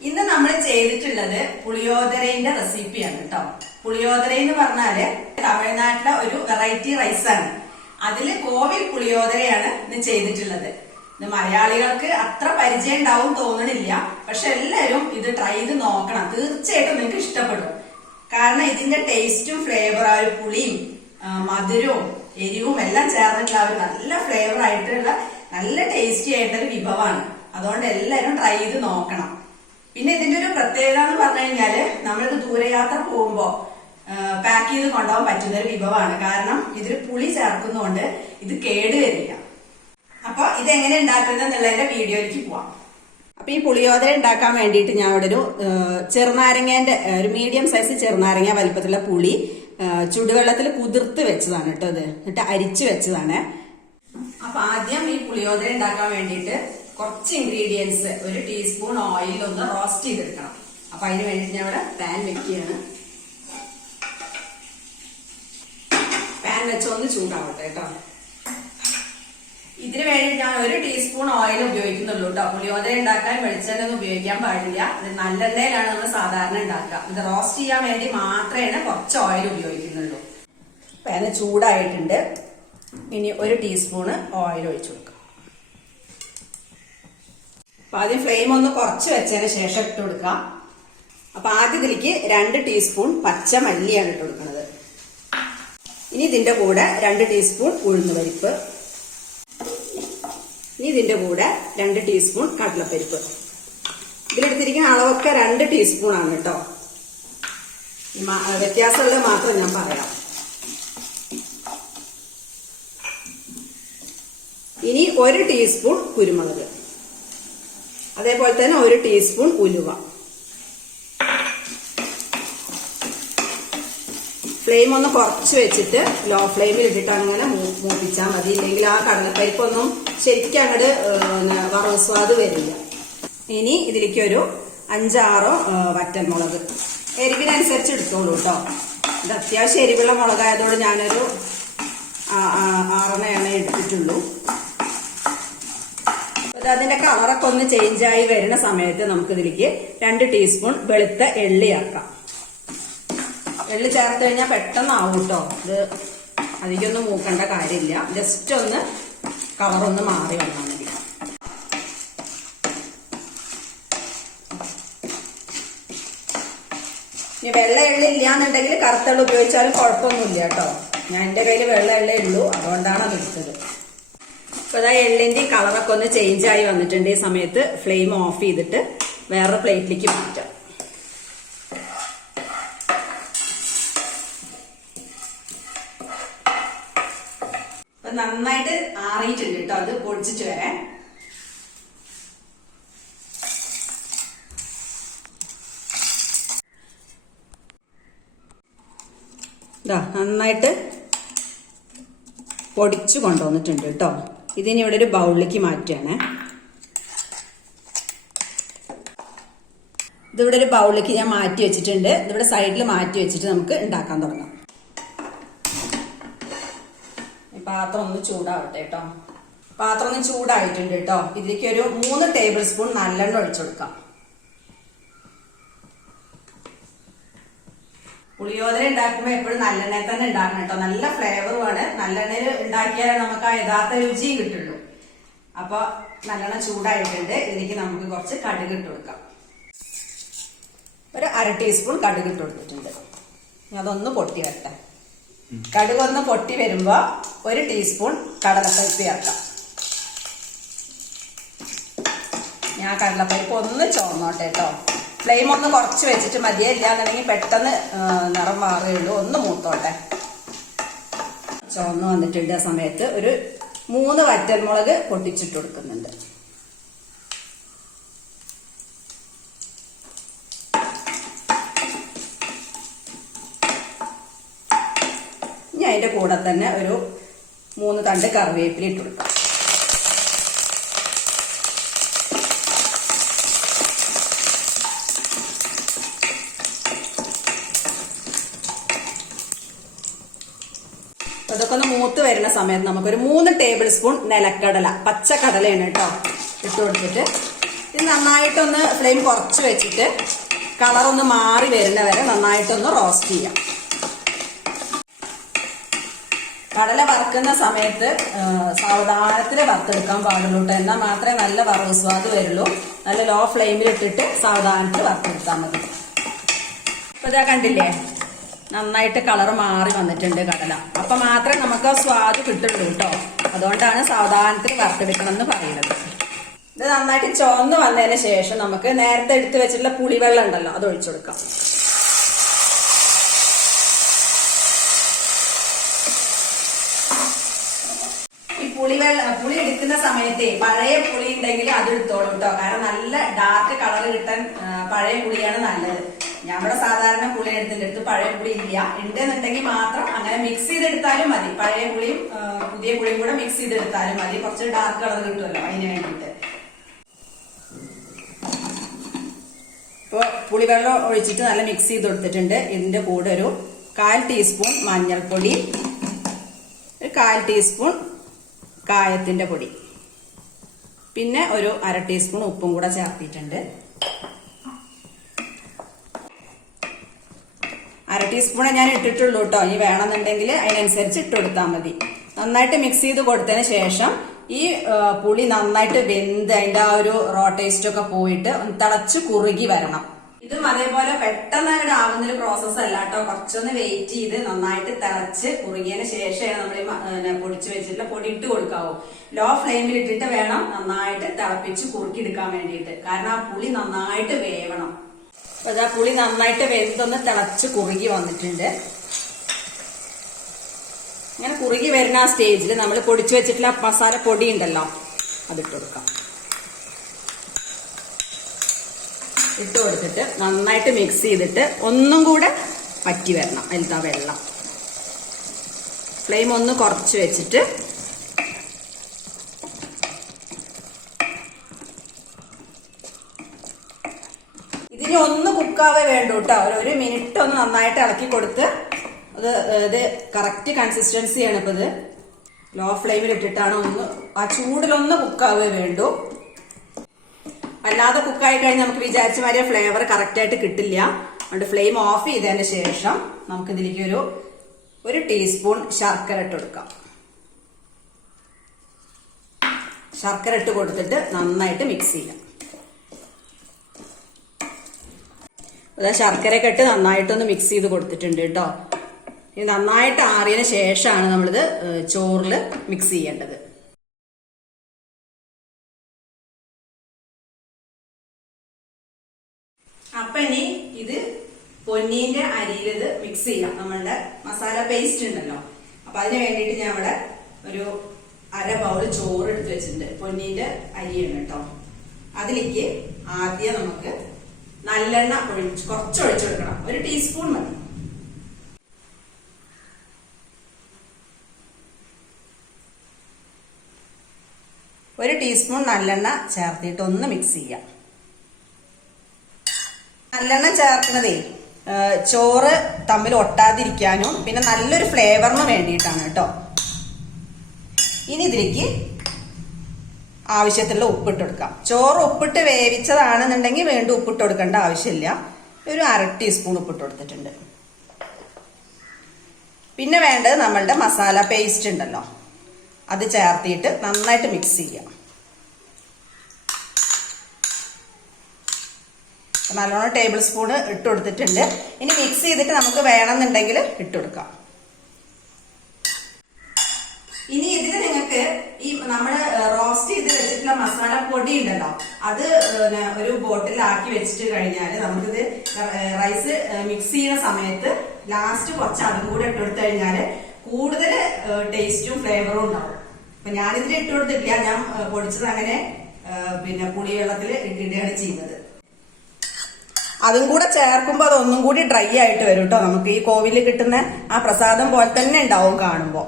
ഇന്ന് നമ്മൾ ചെയ്തിട്ടുള്ളത് പുളിയോദരയിന്റെ റെസിപ്പിയാണ് കേട്ടോ. പുളിയോദര എന്ന് പറഞ്ഞാൽ തമിഴ്നാട്ടിലെ ഒരു വെറൈറ്റി റൈസാണ്. അതിൽ കോവിൽ പുളിയോദരയാണ് ഇന്ന് ചെയ്തിട്ടുള്ളത്. ഇത് മലയാളികൾക്ക് അത്ര പരിചയം ഉണ്ടാവും തോന്നണില്ല. പക്ഷെ എല്ലാവരും ഇത് ട്രൈ ചെയ്ത് നോക്കണം. തീർച്ചയായിട്ടും നിങ്ങൾക്ക് ഇഷ്ടപ്പെടും. കാരണം ഇതിന്റെ ടേസ്റ്റും ഫ്ലേവർ ആ ഒരു പുളിയും മധുരവും എരിവും എല്ലാം ചേർന്നിട്ടുള്ള ഒരു നല്ല ഫ്ലേവർ ആയിട്ടുള്ള നല്ല ടേസ്റ്റി ആയിട്ടൊരു വിഭവമാണ്. അതുകൊണ്ട് എല്ലാവരും ട്രൈ ചെയ്ത് നോക്കണം. പിന്നെ ഇതിന്റെ ഒരു പ്രത്യേകത എന്ന് പറഞ്ഞു കഴിഞ്ഞാൽ നമ്മളിത് ദൂരയാത്ര പോകുമ്പോൾ പാക്ക് ചെയ്ത് കൊണ്ടുപോകാൻ പറ്റുന്ന ഒരു വിഭവമാണ്. കാരണം ഇതിൽ പുളി ചേർക്കുന്നതുകൊണ്ട് ഇത് കേടുവരില്ല. അപ്പൊ ഇത് എങ്ങനെ ഉണ്ടാക്കുന്നത് എന്നുള്ളതിന്റെ വീഡിയോയിലേക്ക് പോവാം. അപ്പൊ ഈ പുളിയോദര ഉണ്ടാക്കാൻ വേണ്ടിയിട്ട് ഞാൻ ഇവിടെ ഒരു ചെറുനാരങ്ങേന്റെ ഒരു മീഡിയം സൈസ് ചെറുനാരങ്ങ വലിപ്പത്തിലുള്ള പുളി ചുടുവെള്ളത്തിൽ കുതിർത്ത് വെച്ചതാണ് കേട്ടോ ഇത്. എന്നിട്ട് അരിച്ചു വെച്ചതാണ്. അപ്പൊ ആദ്യം ഈ പുളിയോദര ഉണ്ടാക്കാൻ വേണ്ടിയിട്ട് കുറച്ച് ഇൻഗ്രീഡിയൻസ് ഒരു ടീസ്പൂൺ ഓയിൽ ഒന്ന് റോസ്റ്റ് ചെയ്തെടുക്കണം. അപ്പൊ അതിന് വേണ്ടിയിട്ട് ഞാൻ ഇവിടെ പാൻ വെക്കുകയാണ്. പാൻ വെച്ചൊന്ന് ചൂടാവട്ടെ കേട്ടോ. ഇതിന് വേണ്ടി ഞാൻ ഒരു ടീസ്പൂൺ ഓയിൽ ഉപയോഗിക്കുന്നുള്ളൂ കേട്ടോ പുളിയോദര ഉണ്ടാക്കാൻ വെളിച്ചെണ്ണ ഒന്നും ഉപയോഗിക്കാൻ പാടില്ല. ഇത് നല്ലെണ്ണയിലാണ് നമ്മൾ സാധാരണ ഉണ്ടാക്കുക. ഇത് റോസ്റ്റ് ചെയ്യാൻ വേണ്ടി മാത്രമേ കുറച്ച് ഓയിൽ ഉപയോഗിക്കുന്നുള്ളൂ. പാന് ചൂടായിട്ടുണ്ട്. ഇനി ഒരു ടീസ്പൂണ് ഓയിൽ ഒഴിച്ചു കൊടുക്കാം. അപ്പൊ ആദ്യം ഫ്ലെയിം ഒന്ന് കുറച്ച് വെച്ചതിന് ശേഷം ഇട്ട് കൊടുക്കാം. അപ്പൊ ആദ്യം ഇതിലേക്ക് രണ്ട് ടീസ്പൂൺ പച്ചമല്ലിയാണ് ഇട്ട് കൊടുക്കുന്നത് ഇനി ഇതിന്റെ കൂടെ രണ്ട് ടീസ്പൂൺ ഉഴുന്നുപരിപ്പ് ഇനി ഇതിന്റെ കൂടെ രണ്ട് ടീസ്പൂൺ കടലപ്പരിപ്പ്. ഇതിലെടുത്തിരിക്കുന്ന അളവൊക്കെ രണ്ട് ടീസ്പൂൺ ആണ് കേട്ടോ വ്യത്യാസമുള്ള മാത്രം ഞാൻ പറയാം. ഇനി ഒരു ടീസ്പൂൺ കുരുമുളക്. അതേപോലെ തന്നെ ഒരു ടീസ്പൂൺ ഉലുവ. ഫ്ലെയിം ഒന്ന് കുറച്ച് വെച്ചിട്ട് ലോ ഫ്ലെയിമിൽ ഇട്ടിട്ട് അങ്ങനെ മൂപ്പിച്ചാൽ മതി. ഇല്ലെങ്കിൽ ആ കടലപ്പരിപ്പൊന്നും ശരിക്കും അങ്ങോട്ട് വറവ് സ്വാദ് വരില്ല. ഇനി ഇതിലേക്ക് ഒരു അഞ്ചാറോ വറ്റൽമുളക് എരിവിനനുസരിച്ച് എടുത്തോളൂ കേട്ടോ ഇത് അത്യാവശ്യം എരിവുള്ള മുളകായതോട് ഞാനൊരു ആറെണ്ണയാണ് എടുത്തിട്ടുള്ളൂ. അതിന്റെ കളറൊക്കെ ഒന്ന് ചേഞ്ച് ആയി വരുന്ന സമയത്ത് നമുക്കിതിലേക്ക് രണ്ട് ടീസ്പൂൺ വെളുത്ത എള്ളി ചേർക്കാം. എള്ളി ചേർത്ത് കഴിഞ്ഞാൽ പെട്ടെന്നാവും കേട്ടോ ഇത് അധികമൊന്നും മൂക്കേണ്ട കാര്യമില്ല. ജസ്റ്റ് ഒന്ന് കവറൊന്ന് മാറി വന്നാൽ മതി. ഇനി വെള്ള എള്ളി ഇല്ലാന്നുണ്ടെങ്കിൽ കറുത്ത എള്ളി ഉപയോഗിച്ചാലും കുഴപ്പമൊന്നുമില്ല കേട്ടോ. ഞാൻ എന്റെ കയ്യിൽ വെള്ള എള്ളേ ഉള്ളൂ. അതുകൊണ്ടാണ് അത് എടുത്തത്. അപ്പൊ അതാ എള്ളിന്റെ കളറൊക്കെ ഒന്ന് ചേഞ്ച് ആയി വന്നിട്ടുണ്ട് ഈ സമയത്ത്. ഫ്ലെയിം ഓഫ് ചെയ്തിട്ട് വേറെ പ്ലേറ്റിലേക്ക് മാറ്റാം അപ്പൊ നന്നായിട്ട് ആറിയിട്ടുണ്ട് കേട്ടോ. അത് പൊടിച്ചിട്ട് വരാൻ നന്നായിട്ട് പൊടിച്ചു കൊണ്ടുവന്നിട്ടുണ്ട് കേട്ടോ. ഇതിനി ഇവിടെ ഒരു ബൗളിലേക്ക് മാറ്റുകയാണ്. ഇതിവിടെ ഒരു ബൗളിലേക്ക് ഞാൻ മാറ്റി വെച്ചിട്ടുണ്ട്. ഇതിവിടെ സൈഡിൽ മാറ്റി വെച്ചിട്ട് നമുക്ക് ഉണ്ടാക്കാൻ തുടങ്ങാം ഈ പാത്രം ഒന്ന് ചൂടാവട്ടെ കേട്ടോ പാത്രം ഒന്ന് ചൂടായിട്ടുണ്ട് കേട്ടോ ഇതിലേക്ക് ഒരു മൂന്ന് ടേബിൾ സ്പൂൺ നല്ലെണ്ണ ഒഴിച്ചു കൊടുക്കാം. പുളിയോദര ഉണ്ടാക്കുമ്പോൾ എപ്പോഴും നല്ലെണ്ണയിൽ തന്നെ ഉണ്ടാക്കണം കേട്ടോ നല്ല ഫ്ലേവറുമാണ് നല്ലെണ്ണയിൽ ഉണ്ടാക്കിയാലേ നമുക്ക് ആ യഥാർത്ഥ രുചിയും കിട്ടുള്ളൂ. അപ്പൊ നല്ലെണ്ണ ചൂടായിട്ടുണ്ട്. ഇതിലേക്ക് നമുക്ക് കുറച്ച് കടുക് ഇട്ട് കൊടുക്കാം. ഒരു അര ടീസ്പൂൺ കടുക് ഇട്ട് കൊടുത്തിട്ടുണ്ട്. അതൊന്ന് പൊട്ടി വരട്ടെ. കടുക് ഒന്ന് പൊട്ടി വരുമ്പോ ഒരു ടീസ്പൂൺ കടലപ്പരിപ്പ് ചേർക്കാം. ഞാൻ കടലപ്പരിപ്പ് ഒന്ന് ചോർന്നോട്ടെ കേട്ടോ ഫ്ലെയിം ഒന്ന് കുറച്ച് വെച്ചിട്ട് മതിയേ ഇല്ലാന്നുണ്ടെങ്കിൽ പെട്ടെന്ന് നിറം മാറുകയുള്ളൂ. ഒന്ന് മൂത്തോട്ടെ. ചുവന്ന് വന്നിട്ടുണ്ട് ആ സമയത്ത് ഒരു മൂന്ന് വറ്റൽമുളക് പൊട്ടിച്ചിട്ട് കൊടുക്കുന്നുണ്ട്. അതിന്റെ കൂടെ തന്നെ ഒരു മൂന്ന് തണ്ട് കറിവേപ്പില ഇട്ട് കൊടുക്കാം. ഇതൊക്കെ ഒന്ന് മൂത്ത് വരുന്ന സമയത്ത് നമുക്കൊരു മൂന്ന് ടേബിൾ സ്പൂൺ നിലക്കടല പച്ചക്കടലയാണ് കേട്ടോ ഇട്ട് കൊടുത്തിട്ട്. ഇത് നന്നായിട്ടൊന്ന് ഫ്ലെയിം കുറച്ച് വെച്ചിട്ട് കളറൊന്ന് മാറി വരുന്ന വരെ നന്നായിട്ടൊന്ന് റോസ്റ്റ് ചെയ്യാം. കടല വറുക്കുന്ന സമയത്ത് സാവധാനത്തിൽ വറുത്തെടുക്കാൻ പാടുള്ളൂ കേട്ടോ എന്നാൽ മാത്രമേ നല്ല വറവ് സ്വാദ് വരുള്ളൂ. നല്ല ലോ ഫ്ലെയിമിൽ ഇട്ടിട്ട് സാവധാനത്തിൽ വറുത്തെടുത്താൽ മതി. ഇപ്പൊ ഇതാ കണ്ടില്ലേ? നന്നായിട്ട് കളർ മാറി വന്നിട്ടുണ്ട് കടല. അപ്പൊ മാത്രമേ നമുക്ക് സ്വാദ് കിട്ടുള്ളൂ കേട്ടോ അതുകൊണ്ടാണ് സാവധാനത്തിൽ വറുത്തെടുക്കണം എന്ന് പറയുന്നത്. ഇത് നന്നായിട്ട് ചുവന്ന് വന്നതിന് ശേഷം നമുക്ക് നേരത്തെ എടുത്തു വെച്ചിട്ടുള്ള പുളിവെള്ളം ഉണ്ടല്ലോ അത് ഒഴിച്ചു കൊടുക്കാം ഈ പുളിവെള്ള പുളി എടുക്കുന്ന സമയത്തെ പഴയ പുളി ഉണ്ടെങ്കിൽ അത് എടുത്തോളും കേട്ടോ കാരണം നല്ല ഡാർക്ക് കളർ കിട്ടാൻ പഴയ പുളിയാണ് നല്ലത്. ഞമ്മടെ സാധാരണ പുളി എടുത്തിട്ട് അടുത്ത് പഴയ പുളി ഇല്ല. ഉണ്ടെന്നുണ്ടെങ്കിൽ മാത്രം അങ്ങനെ മിക്സ് ചെയ്തെടുത്താലും മതി. പഴയ പുളിയും പുതിയ പുളിയും കൂടെ മിക്സ് ചെയ്തെടുത്താലും മതി. കുറച്ച് ഡാർക്ക് കളർ കിട്ടുമല്ലോ അതിന് വേണ്ടിയിട്ട്. ഇപ്പോൾ പുളിവെള്ളം ഒഴിച്ചിട്ട് നല്ല മിക്സ് ചെയ്ത് കൊടുത്തിട്ടുണ്ട്. ഇതിന്റെ കൂടെ ഒരു കാൽ ടീസ്പൂൺ മഞ്ഞൾപ്പൊടി ഒരു കാൽ ടീസ്പൂൺ കായത്തിന്റെ പൊടി. പിന്നെ ഒരു അര ടീസ്പൂൺ ഉപ്പും കൂടെ ചേർത്തിട്ടുണ്ട്. അര ടീസ്പൂണേ ഞാൻ ഇട്ടിട്ടുള്ളൂ കേട്ടോ ഇനി വേണമെന്നുണ്ടെങ്കിൽ അതിനനുസരിച്ച് ഇട്ട് കൊടുത്താൽ മതി. നന്നായിട്ട് മിക്സ് ചെയ്ത് കൊടുത്തതിന് ശേഷം ഈ പുളി നന്നായിട്ട് വെന്ത് അതിന്റെ ആ ഒരു റോ ടേസ്റ്റ് ഒക്കെ പോയിട്ട് തിളച്ച് കുറുകി വരണം. ഇതും അതേപോലെ പെട്ടെന്ന് അങ്ങോട്ട് ആവുന്നൊരു പ്രോസസ്സ് അല്ല കേട്ടോ. കുറച്ചൊന്ന് വെയിറ്റ് ചെയ്ത് നന്നായിട്ട് തിളച്ച് കുറുകിയതിന് ശേഷമാണ് നമ്മൾ പൊടിച്ചു വെച്ചിട്ടുള്ള പൊടി ഇട്ട് കൊടുക്കാവൂ. ലോ ഫ്ലെയിമിൽ ഇട്ടിട്ട് വേണം നന്നായിട്ട് തിളപ്പിച്ച് കുറുക്കിയെടുക്കാൻ വേണ്ടിയിട്ട്. കാരണം ആ പുളി നന്നായിട്ട് വേവണം. അപ്പൊ ഇതാ പുളി നന്നായിട്ട് വെന്തൊന്ന് തിളച്ച് കുറുകി വന്നിട്ടുണ്ട്. ഇങ്ങനെ കുറുകി വരുന്ന ആ സ്റ്റേജിൽ നമ്മൾ പൊടിച്ചു വെച്ചിട്ടുള്ള മസാല പൊടി ഉണ്ടല്ലോ അതിട്ട് കൊടുക്കാം. ഇട്ട് കൊടുത്തിട്ട് നന്നായിട്ട് മിക്സ് ചെയ്തിട്ട് ഒന്നും കൂടെ പറ്റി വരണം. അതിലത്തെ വെള്ളം. ഫ്ലെയിം ഒന്ന് കുറച്ച് വെച്ചിട്ട് ഇതിന് ഒന്ന് കുക്കാവേ വേണ്ടു കേട്ടോ ഒരു മിനിറ്റ് ഒന്ന് നന്നായിട്ട് ഇളക്കി കൊടുത്ത് അത് ഇത് കറക്റ്റ് കൺസിസ്റ്റൻസിയാണ് ഇപ്പൊ ഇത് ലോ ഫ്ലെയിമിൽ ഇട്ടിട്ടാണ് ഒന്ന് ആ ചൂടിലൊന്ന് കുക്കാവേ വേണ്ടു. അല്ലാതെ കുക്കായി കഴിഞ്ഞാൽ നമുക്ക് വിചാരിച്ച മാതിരി ഫ്ലേവർ കറക്റ്റ് ആയിട്ട് കിട്ടില്ല. അതുകൊണ്ട് ഫ്ലെയിം ഓഫ് ചെയ്തതിന് ശേഷം നമുക്ക് ഇതിലേക്ക് ഒരു ഒരു ടീസ്പൂൺ ശർക്കര ഇട്ട് കൊടുക്കാം. ശർക്കര ഇട്ട് കൊടുത്തിട്ട് നന്നായിട്ട് മിക്സ് ചെയ്യാം. അതാ ശർക്കരയൊക്കെ ഇട്ട് നന്നായിട്ടൊന്ന് മിക്സ് ചെയ്ത് കൊടുത്തിട്ടുണ്ട് കേട്ടോ. ഇനി നന്നായിട്ട് ആറിയതിന് ശേഷമാണ് നമ്മളിത് ചോറിൽ മിക്സ് ചെയ്യേണ്ടത് അപ്പൊ ഇനി ഇത് പൊന്നീന്റെ അരിയിൽ ഇത് മിക്സ് ചെയ്യാം. നമ്മളുടെ മസാല പേസ്റ്റ് ഉണ്ടല്ലോ. അപ്പൊ അതിന് വേണ്ടിയിട്ട് ഞാൻ ഇവിടെ ഒരു അര ബൗൾ ചോറ് എടുത്ത് വെച്ചിട്ടുണ്ട്. പൊന്നീന്റെ അരിയാണ് കേട്ടോ. അതിലേക്ക് ആദ്യം നമുക്ക് നല്ലെണ്ണ ഒഴിച്ച് കുറച്ച് ഒഴിച്ചു കൊടുക്കണം ഒരു ടീസ്പൂൺ മതി. ഒരു ടീസ്പൂൺ നല്ലെണ്ണ ചേർത്തിട്ട് ഒന്ന് മിക്സ് ചെയ്യാം. നല്ലെണ്ണ ചേർക്കുന്നതേ ചോറ് തമ്മിൽ ഒട്ടാതിരിക്കാനും പിന്നെ നല്ലൊരു ഫ്ലേവറിന് വേണ്ടിയിട്ടാണ് കേട്ടോ. ഇനി ഇതിലേക്ക് ആവശ്യത്തിലുള്ള ഉപ്പിട്ട് കൊടുക്കാം. ചോറ് ഉപ്പിട്ട് വേവിച്ചതാണെന്നുണ്ടെങ്കിൽ വീണ്ടും ഉപ്പിട്ട് കൊടുക്കേണ്ട ആവശ്യമില്ല. ഒരു അര ടീസ്പൂൺ ഉപ്പിട്ട് കൊടുത്തിട്ടുണ്ട്. പിന്നെ വേണ്ടത് നമ്മളുടെ മസാല പേസ്റ്റ് ഉണ്ടല്ലോ. അത് ചേർത്തിയിട്ട് നന്നായിട്ട് മിക്സ് ചെയ്യാം നല്ലോണം ടേബിൾ സ്പൂൺ ഇട്ട് കൊടുത്തിട്ടുണ്ട്. ഇനി മിക്സ് ചെയ്തിട്ട് നമുക്ക് വേണമെന്നുണ്ടെങ്കിൽ ഇട്ട് കൊടുക്കാം. ഇനി ഇതിന് നിങ്ങൾക്ക് ഈ നമ്മൾ റോസ്റ്റ് ചെയ്ത് വെച്ചിട്ടുള്ള മസാല പൊടി ഉണ്ടല്ലോ അത് ഒരു ബോട്ടിലാക്കി വെച്ചിട്ട് കഴിഞ്ഞാൽ നമുക്കിത് റൈസ് മിക്സ് ചെയ്യുന്ന സമയത്ത് ലാസ്റ്റ് കുറച്ച് അതും കൂടെ ഇട്ട് കൊടുത്തു കഴിഞ്ഞാൽ കൂടുതൽ ടേസ്റ്റും ഫ്ലേവറും ഉണ്ടാവും. അപ്പൊ ഞാനിതിൽ ഇട്ട് കൊടുത്തിട്ടില്ല. ഞാൻ പൊടിച്ചത് അങ്ങനെ പിന്നെ പുളിവെള്ളത്തിൽ ഇട്ടിടുകയാണ് ചെയ്യുന്നത്. അതും കൂടെ ചേർക്കുമ്പോൾ അതൊന്നും കൂടി ഡ്രൈ ആയിട്ട് വരും കേട്ടോ നമുക്ക് ഈ കോവിലിൽ കിട്ടുന്ന ആ പ്രസാദം പോലെ തന്നെ ഉണ്ടാവും കാണുമ്പോൾ